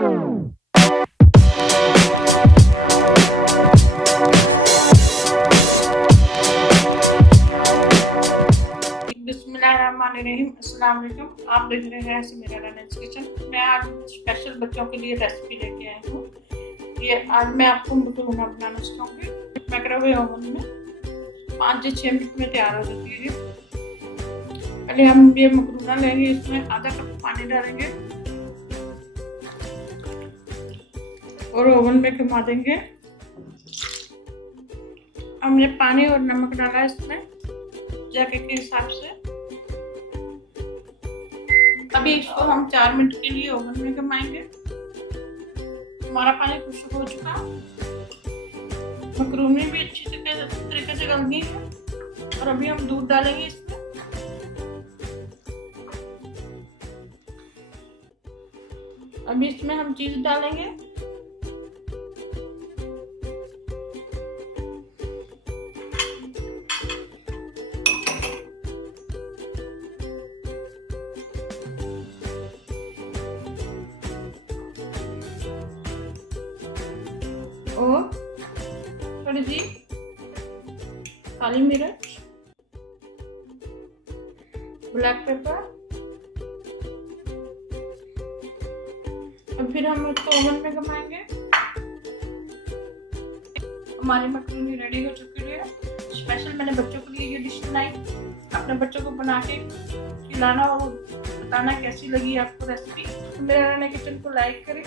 बिस्मिल्लाहिर्रहमानिर्रहीम। अस्सलाम वालेकुम। आप देख रहे हैं SRana किचन। मैं आज स्पेशल बच्चों के लिए रेसिपी लेके आई हूँ। ये आज मैं आपको मकरूना बनाना सिखाऊंगी। माइक्रोवेव ओवन में 5 से 6 मिनट में तैयार हो जाती है। पहले हम ये मकरूना लेंगे, इसमें आधा कप पानी डालेंगे और ओवन में घुमा देंगे। हमने पानी और नमक डाला इसमें जाके के हिसाब से। अभी इसको हम 4 मिनट के लिए ओवन में घुमाएंगे। हमारा पानी खुश्क हो चुका, मकरूनी भी अच्छी तरीके से गल गई है। और अभी हम दूध डालेंगे इसमें। अभी इसमें हम चीज डालेंगे। और थोड़ी सी काली मिर्च, ब्लैक पेपर। और फिर हम इसको ओवन में घुमाएंगे। हमारी मकरूनी रेडी हो चुकी है। स्पेशल मैंने बच्चों के लिए ये डिश बनाई। अपने बच्चों को बना के खिलाना और बताना कैसी लगी आपको रेसिपी। मेरे SRana किचन को लाइक करें।